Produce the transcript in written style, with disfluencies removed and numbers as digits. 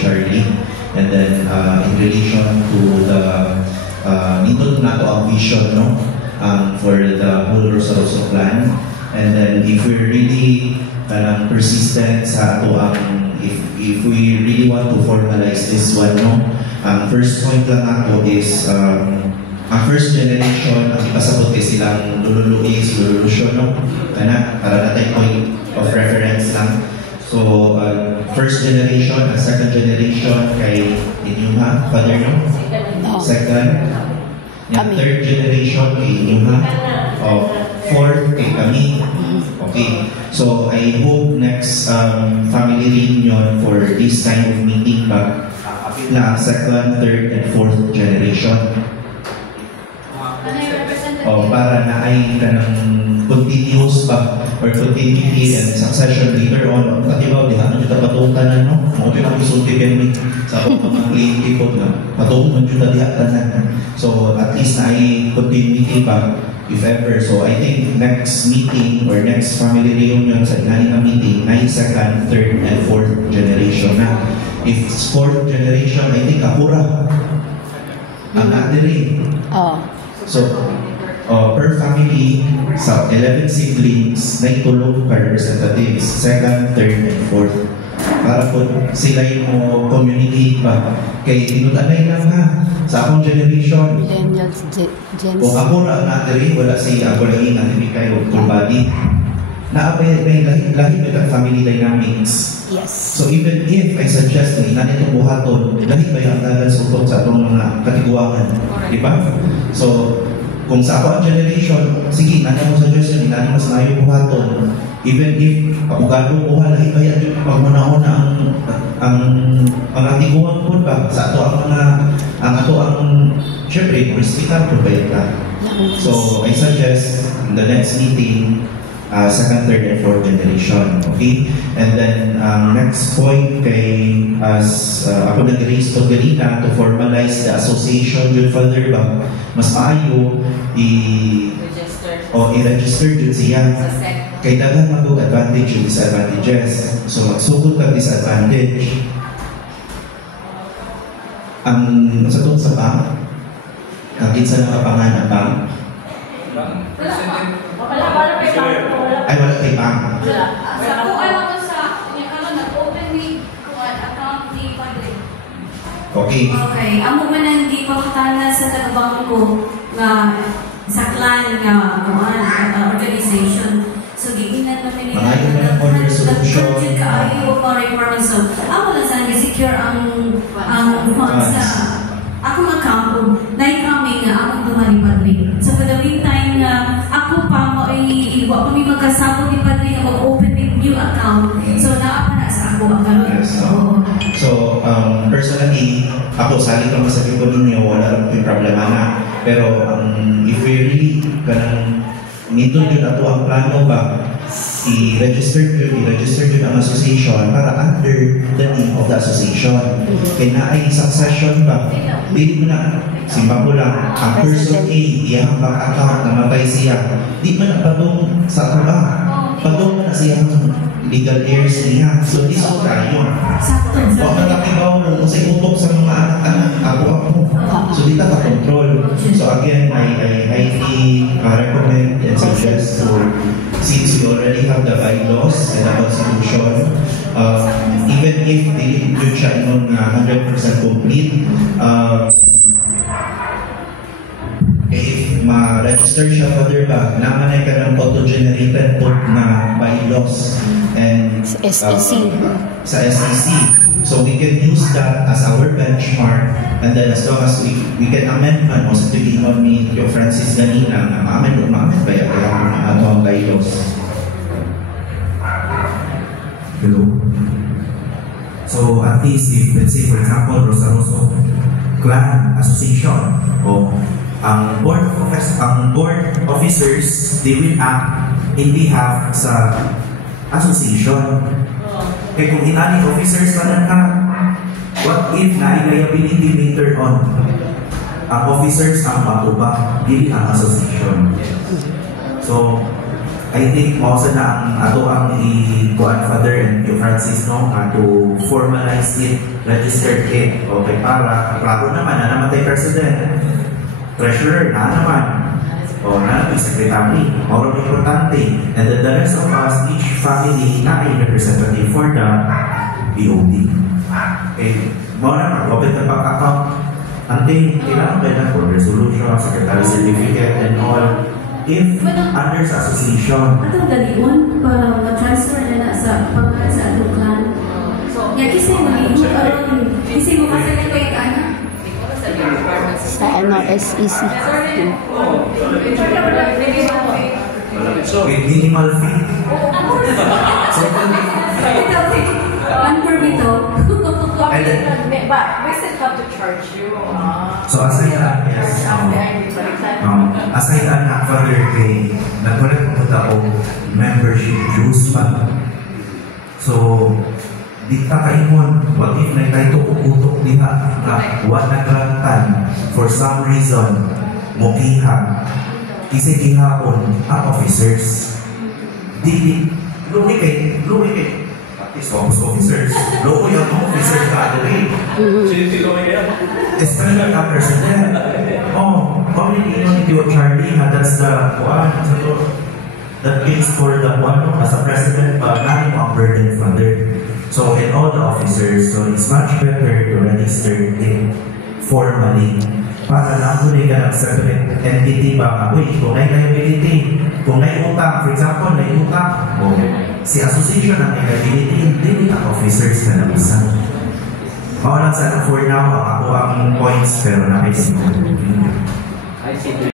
Charlie. And then in relation to the nindot na to ang vision, no? For the whole Rosa-Rosa plan. And then if we're really persistent sa ato if we really want to formalize this one, no? First point lang ako is ang first generation, ang ipasabot kay silang lululuis, lululusyon, no? Para natin point of reference lang. So, first generation, ang second generation kay inyuha, father, no? Second. Yung third generation kay inyuha. Fourth kay kami. Okay. So, I hope next family reunion for this kind of meeting ba na second, third, and fourth generation. Para na ay continuous ba or continuity and succession later on. Katibaw, di ano dito patungkanan, no? Mga pinakisulti kami sa mga kliyente po na patungkan dito di atanan. So, at least na ay continuity ba if ever. So, I think next meeting or next family reunion sa inani na meeting, na second, third, and fourth generation na. If it's fourth generation, I think akura. Ang natin So, per family, sa 11 siblings, na itulog per representatives, second, third, and fourth. Para po sila yung communicate ba. Kaya tinutanay lang ha, sa akong generation. O ako natin, wala si ako lang natin kayo, kulbadi. Naapay lahi ba family dynamics. Yes. So even if I suggest na inanin itong buhaton, lahi ba yung dagan sutok sa itong mga katiguangan? Di ba? So, kung sa ako ang generation, sige, inanin mo suggestion, inanin mas na yung buhaton. Even if abogado ko lahi ba yung pagmuna-una ang katiguan po ba? Sa ato ang syempre, hospital po ba yun ka? So, I suggest in the next meeting, second, third, and fourth generation. Okay? And then, next point kay ako nag-raise to ganina to formalize the association with Father ba? Mas maayo i-register dun siya. Kay dagan mag advantage yung disadvantages. So, magsugod ka disadvantage. Sa itong sa bank, kagit sa nakapanganan bank, ay wala kay bank. Sa kung ano ko sa nag-open me account ni Padre. Okay. Okay. Amo man ang di pakatanan sa taga-bangko na sa clan nga organization. So, giginan namin nila. Ayaw na ng order resolution. Ayaw ko requirements. So, ako lang sana secure ang funds sa akong account ko. Na-coming nga akong duha ni Padre. So, for the meantime na ako pa iwa kami magkasabot ni Padre na mag-open with new account. So, naapa na sa ako ang gano'n. Yes, so, personally, ako, sali kang masabi ko ninyo, wala lang yung problema na. Pero, if we really nito yun ato ang plano ba, i-register yun ang association para under the name of the association. Kaya na ay succession ba, hindi mo na, simba mo lang, ang person A, iyang bank account na matay siya, di mo na patong sa ako ba, patong mo na siyang legal heirs niya. So, this is tayo. O, natakibaw mo sa iutok sa mga anak-anak, ako. So, di ta control. So, again, I highly recommend and suggest to, since we already have the bylaws and the constitution, even if they didn't siya nun 100% complete, if ma-register siya further ba, namanay ka ng auto-generated book na bylaws and SEC. Sa SEC. So we can use that as our benchmark, and then as long as we can amend man, most to be on me, yung Francis ganina, na ma-amend ba yung ang bylaws? Hello? So at least if, let's say for example, Rosa-Rosa Clan Association, o ang board officers, they will act in behalf sa association. Kaya kung inaning officers pa lang ka, what if na liability later on? Ang officers ang matubak, dili ang association. So, I think most na ang ato ang i-kuan Father and Q Francis no to formalize it, registered it, okay, para klaro naman na namatay president, treasurer na naman, o na secretary, more importante, and then the rest of us, each family na ay representative for the BOD. Okay, more na mag-open the bank account, ante, kailangan ba na for resolution, secretary certificate, and all. If under sa association, atong dalion para ma-transfer na sa pangalan sa atong clan. Ya kasi mo ni kasi mo kasi na kay ana Sa SEC. with minimal fee. One per bito. And then, But we still have to charge you. so aside that, yes, aside na Father kay nagkulat po tao membership dues pa. So, di ka kaimon, what if na tayo utok diha ka, what nagrantan for some reason, mukiha, kasi gihapon ang officers. Di, lumikit, officers, loko yung mga officers ka rin. Especially ang president. Only you Charlie, that's the one, that case for the one as a president, but not ang burden father. So in all the officers, so it's much better to register it formally para lang kung ka nag-separate entity ba, kung may liability, kung may utang, for example, may utang, si association ang liability, hindi ang officers na nabisan. Mawalang sana for now, ako ang points, pero nakikita.